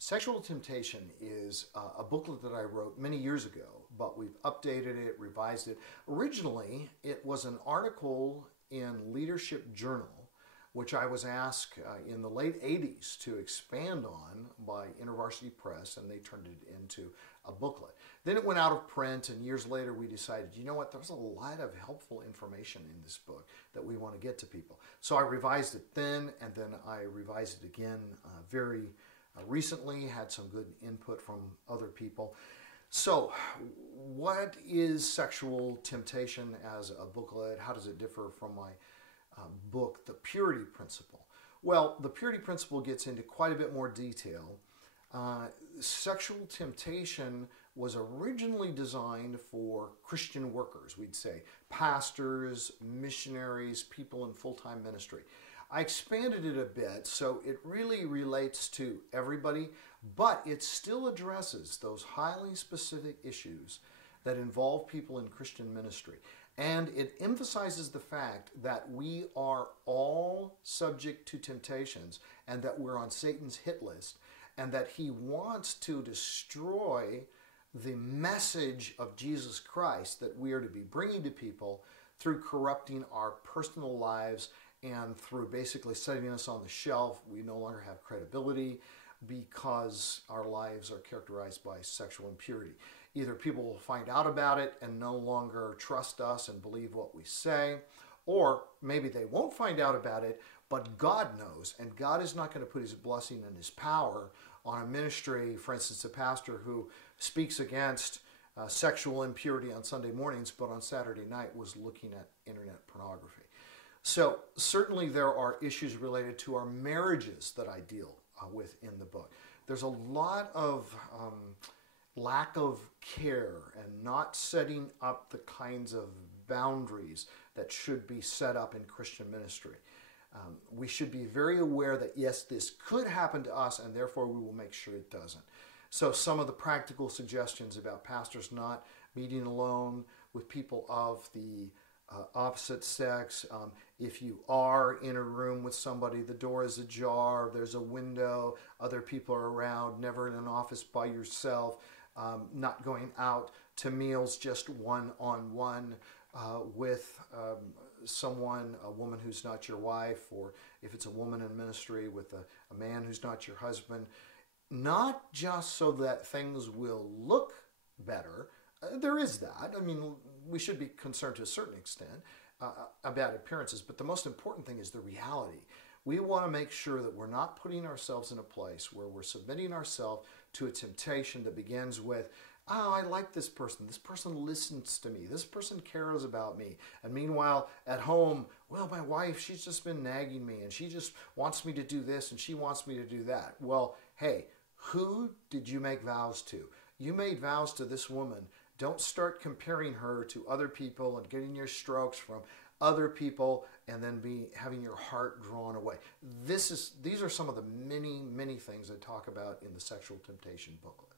Sexual Temptation is a booklet that I wrote many years ago, but we've updated it, revised it. Originally, it was an article in Leadership Journal, which I was asked in the late 80s to expand on by InterVarsity Press, and they turned it into a booklet. Then it went out of print, and years later we decided, you know what, there's a lot of helpful information in this book that we want to get to people. So I revised it then, and then I revised it again very recently, had some good input from other people. So what is Sexual Temptation as a booklet? How does it differ from my book, The Purity Principle? Well, the Purity Principle gets into quite a bit more detail. Sexual temptation was originally designed for Christian workers, we'd say, pastors, missionaries, people in full-time ministry. I expanded it a bit so it really relates to everybody, but it still addresses those highly specific issues that involve people in Christian ministry. And it emphasizes the fact that we are all subject to temptations and that we're on Satan's hit list and that he wants to destroy the message of Jesus Christ that we are to be bringing to people through corrupting our personal lives and through basically setting us on the shelf. We no longer have credibility because our lives are characterized by sexual impurity. Either people will find out about it and no longer trust us and believe what we say, or maybe they won't find out about it, but God knows, and God is not going to put his blessing and his power on a ministry, for instance, a pastor who speaks against sexual impurity on Sunday mornings, but on Saturday night was looking at internet pornography. So certainly there are issues related to our marriages that I deal with in the book. There's a lot of lack of care and not setting up the kinds of boundaries that should be set up in Christian ministry. We should be very aware that, yes, this could happen to us, and therefore we will make sure it doesn't. So some of the practical suggestions about pastors not meeting alone with people of the opposite sex. If you are in a room with somebody, the door is ajar, there's a window, other people are around, never in an office by yourself, not going out to meals just one-on-one with someone, a woman who's not your wife, or if it's a woman in ministry with a man who's not your husband. Not just so that things will look better. There is that. I mean, we should be concerned to a certain extent about appearances, but the most important thing is the reality. We want to make sure that we're not putting ourselves in a place where we're submitting ourselves to a temptation that begins with, oh, I like this person listens to me, this person cares about me. And meanwhile, at home, well, my wife, she's just been nagging me and she just wants me to do this and she wants me to do that. Well, hey, who did you make vows to? You made vows to this woman. Don't start comparing her to other people and getting your strokes from other people and then having your heart drawn away. These are some of the many, many things I talk about in the Sexual Temptation booklet.